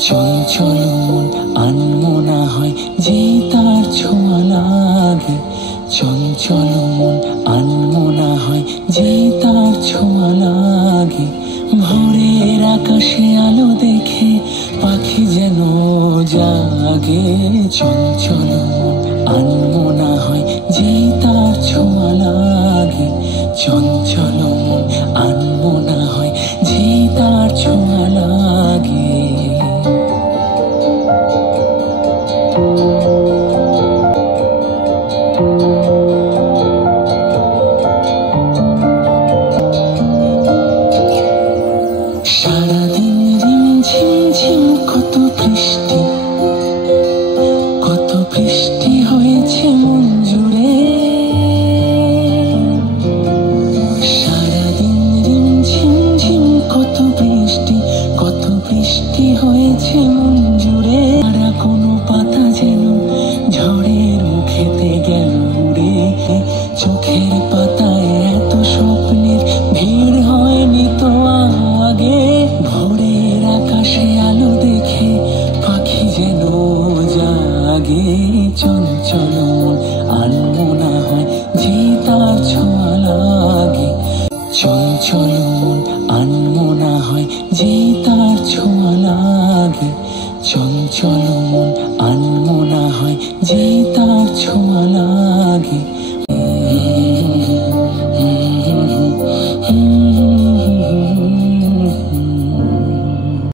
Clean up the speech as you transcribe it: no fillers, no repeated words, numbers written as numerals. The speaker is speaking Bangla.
চঞ্চল মন আনমনা হয় যেই তার ছোঁয়া লাগে। চঞ্চল মন আনমনা হয় যেই তার ছোঁয়া লাগে। ভোরের আকাশে আলো দেখে পাখি যেন জাগে। চঞ্চল মন আনমনা হয় যেই তার ছোঁয়া লাগে। চঞ্চল মন আনমনা হয় যেই তার ছোঁয়া লাগে। সারাদিন ঝিমঝিম ঝিম কত বৃষ্টি, কত বৃষ্টি হয়েছে মন জুড়ে। সারাদিন ঝিমঝিম ঝিম কত বৃষ্টি, কত বৃষ্টি হয়েছে মন